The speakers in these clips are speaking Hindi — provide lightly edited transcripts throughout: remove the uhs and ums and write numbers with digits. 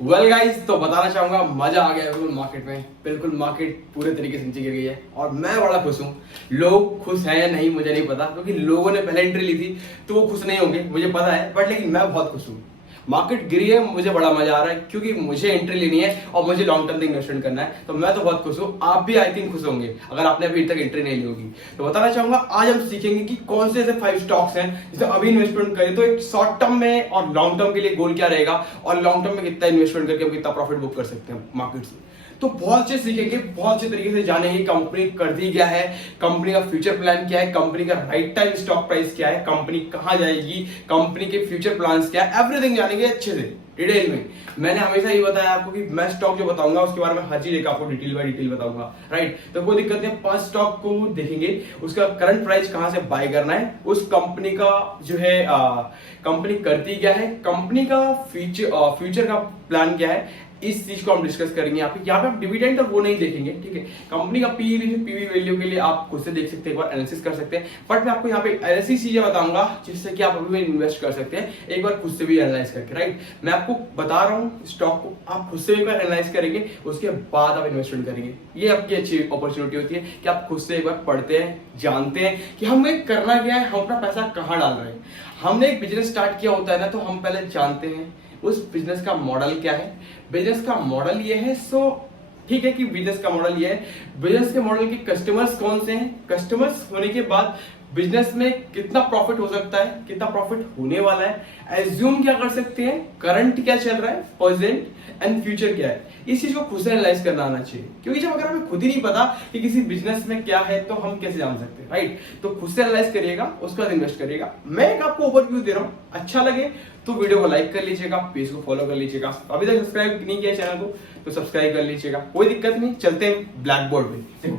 वेल गाइस, तो बताना चाहूंगा मजा आ गया बिल्कुल मार्केट में। बिल्कुल मार्केट पूरे तरीके से नीचे गिर गई है और मैं बड़ा खुश हूँ। लोग खुश हैं या नहीं मुझे नहीं पता, क्योंकि लोगों ने पहले एंट्री ली थी तो वो खुश नहीं होंगे मुझे पता है, बट लेकिन मैं बहुत खुश हूँ। मार्केट गिरी है, मुझे बड़ा मजा आ रहा है क्योंकि मुझे एंट्री लेनी है और मुझे लॉन्ग टर्म तक इन्वेस्टमेंट करना है। तो मैं तो बहुत खुश हूँ, आप भी आई थिंक खुश होंगे अगर आपने अभी तक एंट्री नहीं ली होगी। तो बताना चाहूंगा आज हम सीखेंगे कि कौन से ऐसे 5 स्टॉक्स हैं जिसे अभी इन्वेस्टमेंट करें तो एक शॉर्ट टर्म में और लॉन्ग टर्म के लिए गोल क्या रहेगा और लॉन्ग टर्म में कितना इन्वेस्टमेंट करके हम कितना प्रॉफिट बुक कर सकते हैं मार्केट से। तो बहुत अच्छे सीखेंगे, बहुत अच्छे तरीके से जानेंगे कंपनी करती क्या है, कंपनी का फ्यूचर प्लान क्या है, कंपनी का राइट टाइम स्टॉक प्राइस क्या है, कंपनी कहां जाएगी, कंपनी के फ्यूचर प्लान्स क्या है, एवरीथिंग जानेंगे अच्छे से डिटेल में। मैंने हमेशा ये बताया आपको कि मैं स्टॉक जो बताऊंगा उसके बारे में हर चीज आपको डिटेल बाय डिटेल बताऊंगा, राइट। तो कोई दिक्कत नहीं, 5 स्टॉक को देखेंगे, उसका करंट प्राइस कहां से बाय करना है, उस कंपनी का जो है कंपनी करती क्या है, कंपनी का फ्यूचर का प्लान क्या है, इस चीज को हम डिस्कस करेंगे। यहाँ पे आप डिविडेंड और वो नहीं देखेंगे, ठीक है। कंपनी का पीवी वैल्यू के लिए आप खुद से देख सकते हैं, एक बार एनालिसिस कर सकते हैं, बट मैं आपको यहाँ पे ऐसी चीजें बताऊंगा जिससे कि आप अभी में इन्वेस्ट कर सकते हैं, एक बार खुद से भी एनालाइज करके, राइट। मैं आपको बता रहा हूँ स्टॉक को आप खुद से एक बार एनालाइज करेंगे, उसके बाद आप इन्वेस्टमेंट करेंगे। ये आपकी अच्छी अपॉर्चुनिटी होती है कि आप खुद से एक बार पढ़ते हैं, जानते हैं कि हमें करना क्या है, हम अपना पैसा कहाँ डाल रहे हैं। हमने एक बिजनेस स्टार्ट किया होता है ना, तो हम पहले जानते हैं उस बिजनेस का मॉडल क्या है। बिजनेस का मॉडल ये है, सो ठीक है कि बिजनेस का मॉडल ये है, बिजनेस के मॉडल के कस्टमर्स कौन से हैं, कस्टमर्स होने के बाद बिजनेस में कितना प्रॉफिट हो सकता है, कितना प्रॉफिट होने वाला है, एज्यूम क्या कर सकते हैं, करंट क्या चल रहा है, प्रेजेंट एंड फ्यूचर क्या है। इस चीज को खुद से एनालाइज करना आना चाहिए, क्योंकि जब अगर हमें खुद ही नहीं पता कि किसी बिजनेस में क्या है तो हम कैसे जान सकते हैं, राइट। तो खुद से एनालाइज करिएगा, उसके बाद इन्वेस्ट करिएगा। मैं एक आपको ओवरव्यू दे रहा हूँ, अच्छा लगे तो वीडियो को लाइक कर लीजिएगा, पेज को फॉलो कर लीजिएगा, अभी तक सब्सक्राइब नहीं किया चैनल को तो सब्सक्राइब कर लीजिएगा, कोई दिक्कत नहीं। चलते हैं ब्लैक बोर्ड पे, देखो।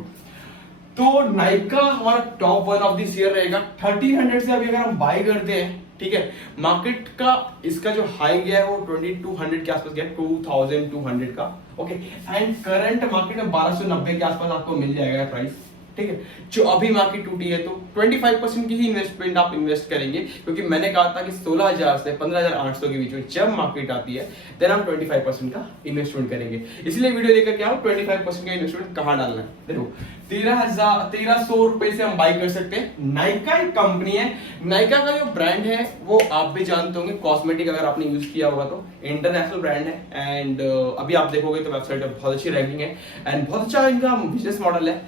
तो नाइका हमारा टॉप 1 ऑफ दिस ईयर रहेगा। 1300 से अभी अगर हम बाय करते हैं, ठीक है, मार्केट का इसका जो हाई गया है वो 2200 के आसपास गया, 2200 का, ओके। एंड करंट मार्केट में 1290 के आसपास आपको मिल जाएगा प्राइस, ठीक है। जो अभी मार्केट टूटी है तो 25% की ही इन्वेस्टमेंट आप इन्वेस्ट करेंगे, क्योंकि मैंने कहा था कि 16,000 से 15,800 के बीच में जब मार्केट आती है देन हम 25% का इन्वेस्टमेंट करेंगे। इसलिए वीडियो लेकर के आओ 25% का इन्वेस्टमेंट कहां डालना है। देखो 1300 रुपए से हम बाई कर सकते हैं। नाइका एक कंपनी है, नाइका का जो ब्रांड है वो आप भी जानते होंगे, कॉस्मेटिक अगर आपने यूज किया होगा तो इंटरनेशनल ब्रांड है। एंड अभी आप देखोगे तो वेबसाइट पर बहुत अच्छी रैंकिंग है एंड बहुत अच्छा इनका बिजनेस मॉडल है।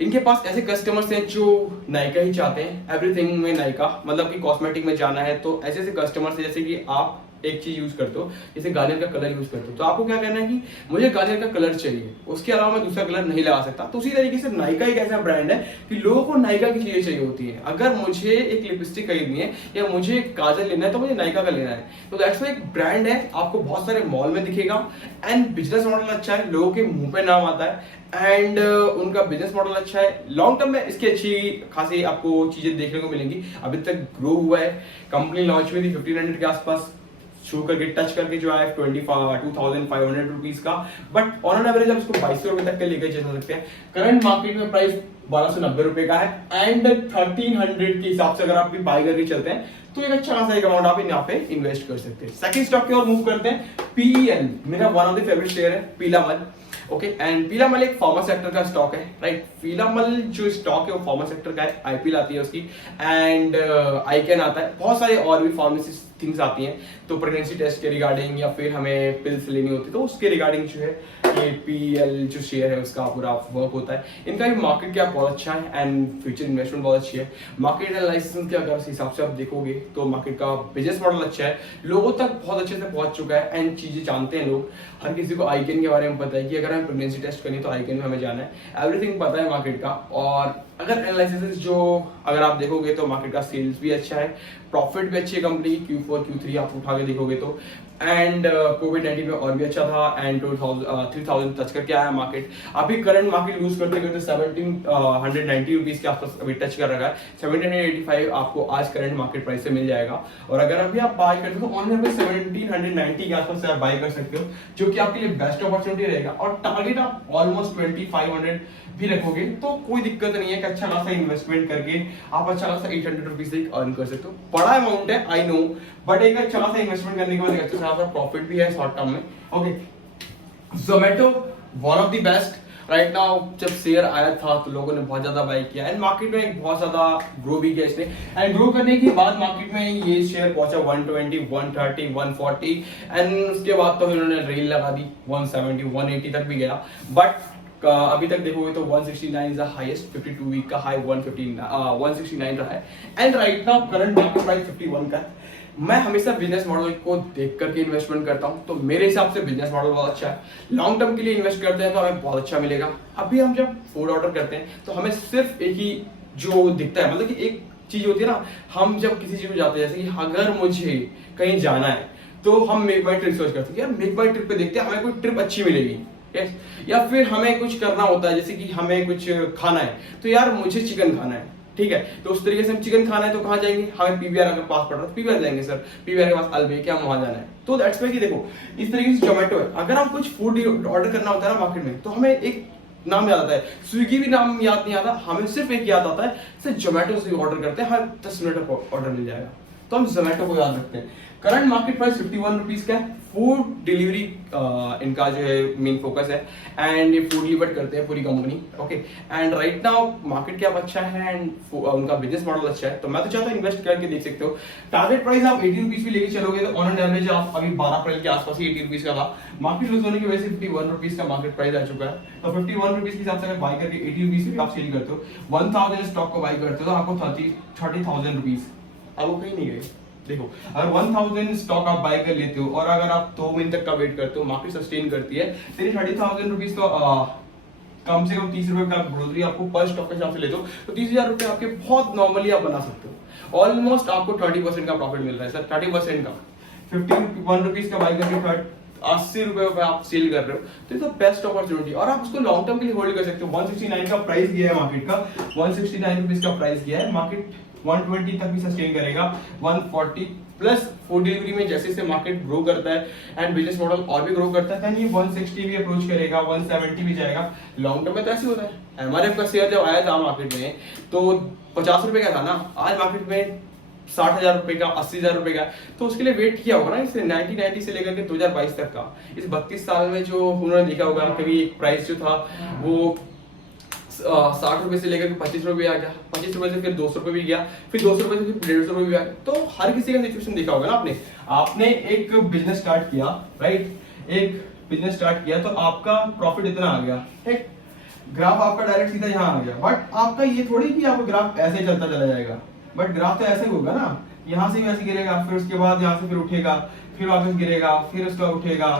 इनके पास ऐसे कस्टमर्स हैं जो नाइका ही चाहते हैं, एवरीथिंग में नाइका, मतलब कि कॉस्मेटिक में जाना है तो ऐसे ऐसे कस्टमर्स हैं, जैसे कि आप एक चीज यूज करते हो, जैसे गार्नियर का कलर यूज करते हो, तो आपको क्या करना है कि मुझे गार्नियर का कलर चाहिए, उसके अलावा मैं दूसरा कलर नहीं लगा सकता। तो उसी तरीके से नाइका एक ऐसा ब्रांड है कि लोगों को नाइका की चीजें चाहिए होती है। अगर मुझे एक लिपस्टिक खरीदनी है या मुझे एक काजल लेना है तो मुझे नाइका का लेना है। तो दैट्स एक ब्रांड है, आपको बहुत सारे मॉल में दिखेगा एंड बिजनेस मॉडल अच्छा है, लोगों के मुंह पे नाम आता है एंड उनका बिजनेस मॉडल अच्छा है। लॉन्ग टर्म में इसकी अच्छी खासी आपको चीजें देखने को मिलेंगी। अभी तक ग्रो हुआ है, कंपनी लॉन्च हुई थी 1500 के आसपास, छू करके टच करके जो है 22,500 रुपीज का, बट ऑन एन एवरेज आप इसको 2200 रुपए तक के लेकर चल सकते हैं। करंट मार्केट में प्राइस 1290 रुपए का है एंड 1300 के हिसाब से अगर आप भी बाय करके चलते हैं तो एक अच्छा खासा एक अमाउंट आप यहाँ पे इन्वेस्ट कर सकते हैं। सेकंड स्टॉक की ओर मूव करते हैं, पीएल, मेरा one of the favourite share है पीलामल, ओके। एंड पीलामल एक फार्मा सेक्टर का स्टॉक है, राइट। पीलामल जो स्टॉक है वो फार्मा सेक्टर का है, आईपीएल आती है उसकी एंड आईकेन आता है, बहुत सारे और भी फार्मेसी थिंग्स आती हैं। तो प्रेगनेंसी टेस्ट के रिगार्डिंग या फिर हमें पिल्स लेनी होती है तो उसके रिगार्डिंग जो है ये पीएल जो शेयर है उसका पूरा वर्क होता है। इनका भी मार्केट क्या बहुत अच्छा है एंड फ्यूचर इन्वेस्टमेंट बहुत अच्छी है। मार्केट एनालिसिस के अगर हिसाब से आप देखोगे तो मार्केट का बिजनेस मॉडल अच्छा है, लोगों तक बहुत अच्छे से पहुंच चुका है एंड चीजें जानते हैं लोग। हर किसी को आईकेन के बारे में पता है कि अगर हमें प्रेगनेंसी टेस्ट करनी है तो आईकेन में हमें जाना है, एवरीथिंग पता है मार्केट का। और अगर एनालिसिस जो अगर आप देखोगे तो मार्केट का सेल्स भी अच्छा है, प्रॉफिट भी अच्छी है कंपनी की, Q4 Q3 आप उठा के देखोगे तो। एंड कोविड-19 में और भी अच्छा था एंड 3000 टच करके आया मार्केट। अभी करंट मार्केट यूज करते करते 1790 रुपीज के आसपास अभी टच कर रहा है। 1785 आपको आज करंट मार्केट प्राइस से मिल जाएगा। और अगर अभी आप बाय करते हो तो ऑन 1790 के आसपास से आप बाय कर सकते हो, जो कि आपके लिए बेस्ट अपॉर्चुनिटी रहेगा। और टारगेट आप ऑलमोस्ट 2500 भी रखोगे तो कोई दिक्कत नहीं है कि अच्छा खासा इन्वेस्टमेंट करके आप अच्छा खासा 800 रुपीज से अर्न कर सकते हो। बड़ा अमाउंट है आई नो, बट एक अच्छा खासा इन्वेस्टमेंट करने के बाद एक अच्छा खासा प्रॉफिट भी है शॉर्ट टर्म में। Okay, Zomato one of the best right now. जब शेयर आया था तो लोगों ने बहुत ज्यादा बाय किया एंड मार्केट में एक बहुत ज्यादा ग्रो भी किया इसने, एंड ग्रो करने के बाद मार्केट में ये शेयर पहुंचा 120, 130, 140 एंड उसके बाद तो इन्होंने रेल लगा दी 170, 180 तक भी गया। बट अभी तक देखोगे तो 169 इज द हाईएस्ट, 52 वीक का हाई 169 रहा है and right now current market price 51 का है। मैं हमेशा बिजनेस मॉडल को देख करके इन्वेस्टमेंट करता हूं, तो मेरे हिसाब से बिजनेस मॉडल बहुत अच्छा है। लॉन्ग टर्म के लिए इन्वेस्ट करते हैं तो हमें बहुत अच्छा मिलेगा। अभी हम जब फूड ऑर्डर करते हैं तो हमें सिर्फ एक ही जो दिखता है, मतलब कि एक चीज होती है ना, हम जब किसी चीज में जाते हैं जैसे कि अगर मुझे कहीं जाना है तो हम मेक माई ट्रिप सर्च करते हैं, यार मेक माई ट्रिप पे देखते हैं हमें कोई ट्रिप अच्छी मिलेगी। यस, या फिर हमें कुछ करना होता है जैसे कि हमें कुछ खाना है तो यार मुझे चिकन खाना है, ठीक है, तो उस तरीके से हम चिकन खाना है तो कहाँ जाएंगे, हमें पीवीआर अगर पास पड़ रहा है तो पीवीआर जाएंगे सर, पीवीआर के पास अलबे क्या वहां जाना है। तो दैट्स व्हाई कि देखो इस तरीके से जोमेटो है, अगर हम कुछ फूड ऑर्डर करना होता है ना मार्केट में तो हमें एक नाम याद आता है, स्विगी भी नाम याद नहीं आता, हमें सिर्फ एक याद आता है, सिर्फ जोमेटो से ऑर्डर करते हैं हमें 10 मिनट में ऑर्डर मिल जाएगा, तो हम जोमेटो को याद रखते हैं। करंट मार्केट प्राइस 51 रुपीज का है। फूड डिलीवरी इनका जो है मेन फोकस है एंड ये फूड डिलीवर करते हैं पूरी company. Okay, and right now market क्या अच्छा है एंड उनका बिजनेस मॉडल अच्छा है, तो मैं तो चाहता हूँ इन्वेस्ट करके देख सकते हो। टारगेट प्राइस आप 80 रुपीज भी लेके चलोगे तो ऑन एन एवरेज आप अभी 12 अप्रैल के आसपास ही 80 रुपीज का था। मार्केट लूज होने की वजह से 51 रुपीज का मार्केट प्राइस आ चुका है, तो 51 रुपीज के हिसाब से अगर बाय करके 80 रुपीज भी आप सेल करते हो, 1000 स्टॉक को बाय करते हो तो आपको 30,000 रुपीज, अब वो कहीं नहीं गए। देखो अगर 1000 स्टॉक आप बाय कर लेते हो और अगर आप 2 महीने तक का वेट करते हो, मार्केट सस्टेन करती है, तेरी 30,000 रुपीज तो कम से कम 30 रुपए का ग्रोसरी आपको पर स्टॉक के हिसाब से लेते हो तो 30,000 रुपए आपके बहुत नॉर्मली आप बना सकते हो। ऑलमोस्ट आपको 30% का प्रॉफिट मिल रहा है सर, 30% का 51 रुपीज का बाय करके 80 रुपए पे आप सेल कर रहे हो, तो इट्स बेस्ट अपॉर्चुनिटी और आप उसको लॉन्ग टर्म के लिए होल्ड कर सकते हो। 169 का प्राइस गया है मार्केट का, 169 रुपीज का प्राइस गया है, मार्केट 120 तक भी सस्टेन करेगा, 140 प्लस फूड डिलीवरी में जैसे जैसे मार्केट ग्रो करता है एंड बिजनेस मॉडल और भी ग्रो करता है देन ये 160 भी अप्रोच करेगा, 170 भी जाएगा। लॉन्ग टर्म में तो ऐसे होता है। एमआरएफ का शेयर जब आया था मार्केट में तो 50 रुपए का था ना, आज मार्केट में 60,000 रुपए का, 80,000 रुपए का, तो उसके लिए वेट किया होगा ना इसने 1990 से लेकर के 2022 तक का। इस 32 साल में जो उन्होंने देखा होगा कभी एक प्राइस जो था वो 60 रुपए से लेकर 25 रुपए आ गया, 25 रुपए से फिर 200 रुपए भी गया, फिर 200 रुपए से फिर 150 रुपए भी आ गया। तो हर किसी का सिचुएशन देखा होगा ना आपने। आपने एक बिजनेस स्टार्ट किया, राइट, एक बिजनेस स्टार्ट किया तो आपका प्रॉफिट इतना आ गया, ठीक, ग्राफ आपका डायरेक्ट सीधा यहाँ आ गया, बट आपका ये थोड़ी कि आपका ग्राफ ऐसे चलता चला जाएगा, बट ग्राफ तो ऐसे होगा ना, यहाँ से भी ऐसे गिरेगा, फिर उसके बाद यहाँ से फिर उठेगा, फिर वापस गिरेगा, फिर उसका उठेगा,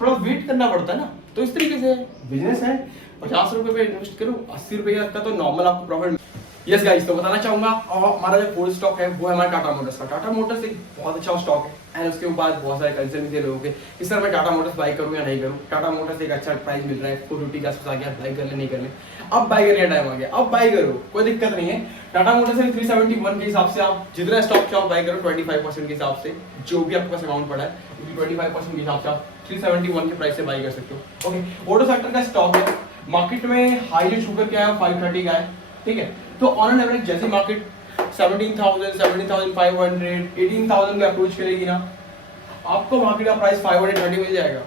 थोड़ा वेट करना पड़ता है ना। तो इस तरीके से बिजनेस है, 50 रुपए पे इन्वेस्ट करो, 80 रुपए का तो नॉर्मल आपको प्रॉफिट। यस गाइस, तो बताना चाहूंगा और हमारा जो फूड स्टॉक है वो है हमारा टाटा मोटर्स का। टाटा मोटर्स एक बहुत अच्छा स्टॉक है एंड उसके ऊपर बहुत सारे कंसर्न भी थे लोगों के कि सर मैं टाटा मोटर्स बाय करूं या नहीं करूं। टाटा मोटर्स एक अच्छा प्राइस मिल रहा है, 450 के आसपास आ गया, बाय कर ले नहीं कर ले, अब बाय करने का टाइम आ गया, अब बाय करो, कोई दिक्कत नहीं है। टाटा मोटर्स में 371 के हिसाब से आप जितना स्टॉक चाहो बाय करो, 25% के हिसाब से जो भी आपके पास अमाउंट पड़ा है 25% के हिसाब से आप 371 के प्राइस से बाय कर सकते हो। ओके, ऑटो सेक्टर का स्टॉक है, मार्केट में हाई जो शुगर क्या है 530 का है, ठीक है, तो ऑन एन एवरेज जैसे मार्केट 17,000, 17,500, 18,000 का अप्रोच करेगी ना, आपको मार्केट का प्राइस 530 मिल जाएगा,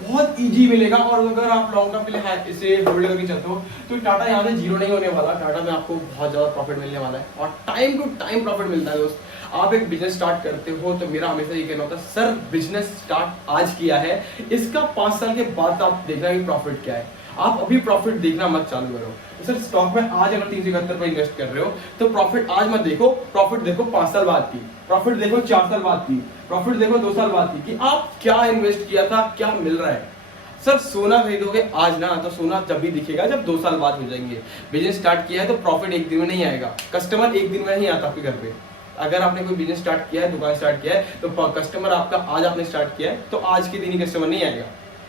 बहुत इजी मिलेगा। और अगर आप लॉन्ग टर्म के लिए इसे होल्ड करके चलते हो तो टाटा यहाँ से जीरो नहीं होने वाला, टाटा में आपको बहुत ज्यादा प्रॉफिट मिलने वाला है और टाइम टू टाइम प्रॉफिट मिलता है दोस्त। आप एक बिजनेस स्टार्ट करते हो तो मेरा हमेशा ये कहना होता है सर बिजनेस स्टार्ट आज किया है, इसका 5 साल के बाद आप देखना कि प्रॉफिट क्या है, आप अभी प्रॉफिट देखना मत चालू करो। तो सर स्टॉक में आज अगर 371 पर इन्वेस्ट कर रहे हो तो प्रॉफिट आज मत देखो, प्रॉफिट देखो 5 साल बाद की, प्रॉफिट देखो 4 साल बाद की, प्रॉफिट देखो 2 साल बाद की कि आप क्या इन्वेस्ट किया था, क्या मिल रहा है। सर सोना खरीदोगे आज ना तो सोना जब भी दिखेगा जब 2 साल बाद हो जाएंगे। बिजनेस स्टार्ट किया है तो प्रॉफिट एक दिन में नहीं आएगा, कस्टमर एक दिन में नहीं आता आपके घर पे। अगर आपने कोई बिजनेस स्टार्ट किया है, दुकान स्टार्ट किया है तो कस्टमर आपका आज आपने स्टार्ट किया है तो आज के दिन ही कस्टमर नहीं आएगा,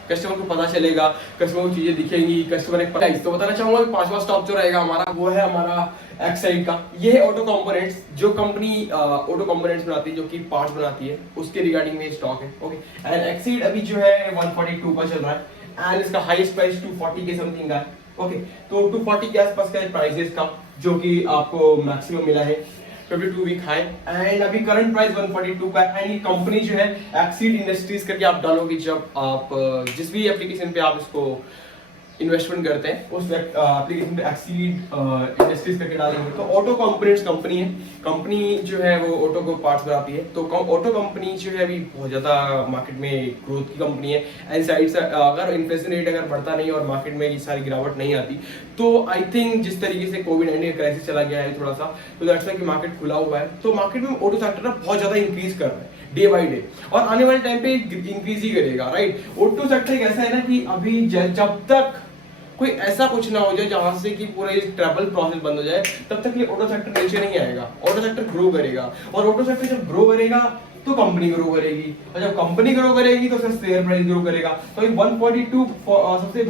कस्टमर को पता चलेगा, कस्टमर को चीजें दिखेंगी, कस्टमर एक पता। तो बताना चाहूंगा कि 5वां स्टॉक जो रहेगा हमारा वो है हमारा एक्साइड का। ये है ऑटो कंपोनेंट्स, जो कंपनी ऑटो कंपोनेंट्स बनाती है, जो कि पार्ट्स बनाती है, उसके रिगार्डिंग में स्टॉक है। ओके, एंड एक्साइड अभी जो है 142 पर चल रहा है एंड इसका हाईएस्ट प्राइस 240 के समथिंग का है। ओके, तो 240 के आसपास का प्राइस है इसका, जो कि आपको मैक्सिमम मिला है 52 वीक हाई। एंड अभी करंट प्राइस 142 का है। एंड ये कंपनी जो है एक्सीड इंडस्ट्रीज करके आप डालोगे, जब आप जिस भी एप्लीकेशन पे आप इसको इन्वेस्टमेंट करते हैं उस एप्लीकेशन पे एक्सीड इंडस्ट्रीज करके डालेंगे तो ऑटो कंपोनेंट्स कंपनी है। कंपनी जो है वो ऑटो को पार्ट्स बनाती है, तो ऑटो कंपनी जो है अभी बहुत ज़्यादा मार्केट में ग्रोथ की कंपनी है। एंड साइड से अगर इन्फ्लेशन रेट अगर बढ़ता नहीं और मार्केट में ये सारी गिरावट नहीं आती, तो आई थिंक जिस तरीके से कोविड-19 क्राइसिस चला गया है थोड़ा सा, तो दैट्स वाई कि मार्केट खुला हुआ है, तो मार्केट में ऑटो सेक्टर ना बहुत ज़्यादा इंक्रीज कर रहा है डे बाई डे, और आने वाले टाइम पे इंक्रीज ही करेगा, राइट। ऑटो सेक्टर एक ऐसा है ना कि अभी जब तक कोई ऐसा कुछ ना हो जाए जहां से कि पूरा ये ट्रैवल प्रोसेस बंद हो जाए, तब तक ये ऑटो सेक्टर नीचे नहीं आएगा। ऑटो सेक्टर ग्रो करेगा, और ऑटो सेक्टर जब ग्रो करेगा तो कंपनी ग्रो करेगी, और जब कंपनी ग्रो करेगी तो शेयर प्राइस ग्रो करेगा। तो ये 142 सबसे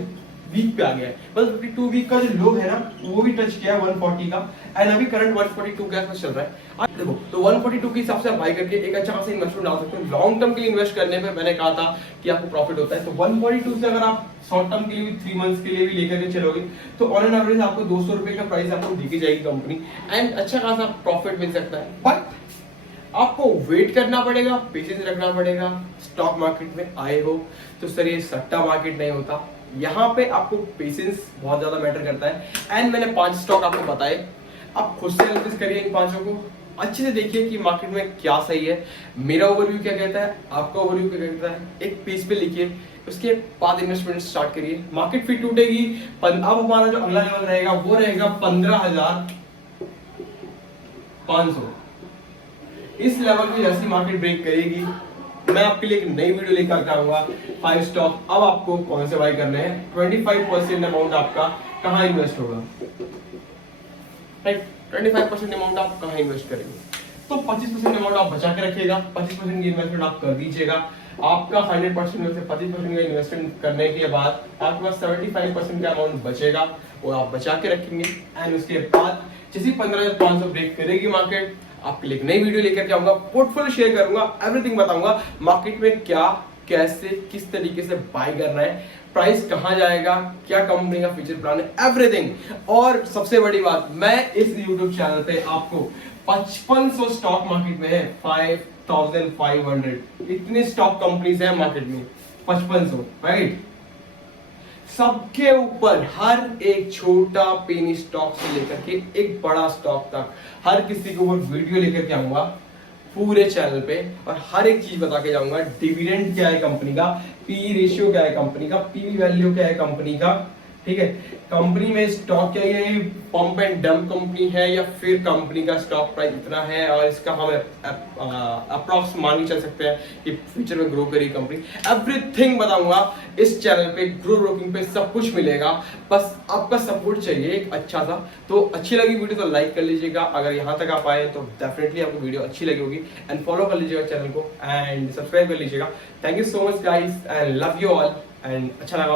वीक पे आ गया है, बस 52 वीक का जो लो है ना वो भी टच किया है 140 का। एंड अभी करंट 142 के आसपास चल रहा है। अब देखो, तो 142 के हिसाब से आप बाय करके एक अच्छा खासा इन्वेस्टमेंट डाल सकते हो। लॉन्ग टर्म के लिए इन्वेस्ट करने पे मैंने कहा था कि आपको प्रॉफिट होता है, तो 142 से अगर आप शॉर्ट टर्म के लिए भी 3 मंथ्स के लिए भी लेकर के चलोगे तो ऑन एन एवरेज आपको 200 रुपए का प्राइस आपको दी जाएगी कंपनी, एंड अच्छा खासा प्रॉफिट मिल सकता है। बट आपको वेट करना पड़ेगा, पेशेंस रखना पड़ेगा। स्टॉक मार्केट में आए हो तो सर ये सट्टा मार्केट नहीं होता, यहाँ पे आपको पेशेंस बहुत ज्यादा मैटर करता है। एंड मैंने 5 स्टॉक आपको बताए, आप खुद से एनालिसिस करिए इन 5 को, अच्छे से देखिए कि मार्केट में क्या सही है, मेरा ओवरव्यू क्या कहता है, आपका ओवरव्यू क्या कहता है, एक पेज पे लिखिए, उसके बाद इन्वेस्टमेंट स्टार्ट करिए। मार्केट फिर टूटेगी, अब हमारा जो अगला लेवल रहेगा वो रहेगा 15,500। इस लेवल पे जैसी मार्केट ब्रेक करेगी, मैं आपके लिए एक नई वीडियो लेकर आऊंगा 5 स्टॉक। अब आपको कौन से बाय करने हैं, 25% अमाउंट आपका कहां इन्वेस्ट होगा, राइट। 25% अमाउंट आप कहां इन्वेस्ट करेंगे, तो 25% अमाउंट आप बचा के रखिएगा, 25% की इन्वेस्टमेंट आप कर दीजिएगा। आपका 100% में से 25% का इन्वेस्टमेंट करने के बाद आपके पास 75% का अमाउंट बचेगा, वो आप बचा के रखेंगे। एंड उसके बाद जैसे 15,500 ब्रेक करेगी मार्केट, आपके लिए एक नई वीडियो लेकर के आऊंगा, पोर्टफोलियो शेयर करूंगा, एवरीथिंग बताऊंगा, मार्केट में क्या कैसे किस तरीके से बाय करना है, प्राइस कहां जाएगा, क्या कंपनी का फ्यूचर प्लान है, एवरीथिंग। और सबसे बड़ी बात, मैं इस YouTube चैनल पे आपको 5500 स्टॉक मार्केट में है, 5500 इतने स्टॉक कंपनीज है मार्केट में, 5500, राइट। सबके ऊपर हर एक छोटा पेनी स्टॉक से लेकर के एक बड़ा स्टॉक तक हर किसी के ऊपर वीडियो लेकर के आऊंगा पूरे चैनल पे, और हर एक चीज बता के जाऊंगा। डिविडेंड क्या है कंपनी का, पी रेशियो क्या है कंपनी का, पीवी वैल्यू क्या है कंपनी का, ठीक है। कंपनी में स्टॉक क्या है, पंप एंड डंप कंपनी है या फिर कंपनी का स्टॉक प्राइस इतना है और इसका हम अप्रॉक्स मान के चल सकते हैं कि फ्यूचर में ग्रो करेगी कंपनी, एवरीथिंग बताऊंगा इस चैनल पे। ग्रो ब्रोकिंग पे सब कुछ मिलेगा, बस आपका सपोर्ट चाहिए एक अच्छा सा। तो अच्छी लगी वीडियो तो लाइक कर लीजिएगा, अगर यहाँ तक आप आए तो डेफिनेटली आपको वीडियो अच्छी लगी होगी, एंड फॉलो कर लीजिएगा चैनल को एंड सब्सक्राइब कर लीजिएगा। Thank you so much guys and love you all, and अच्छा लगा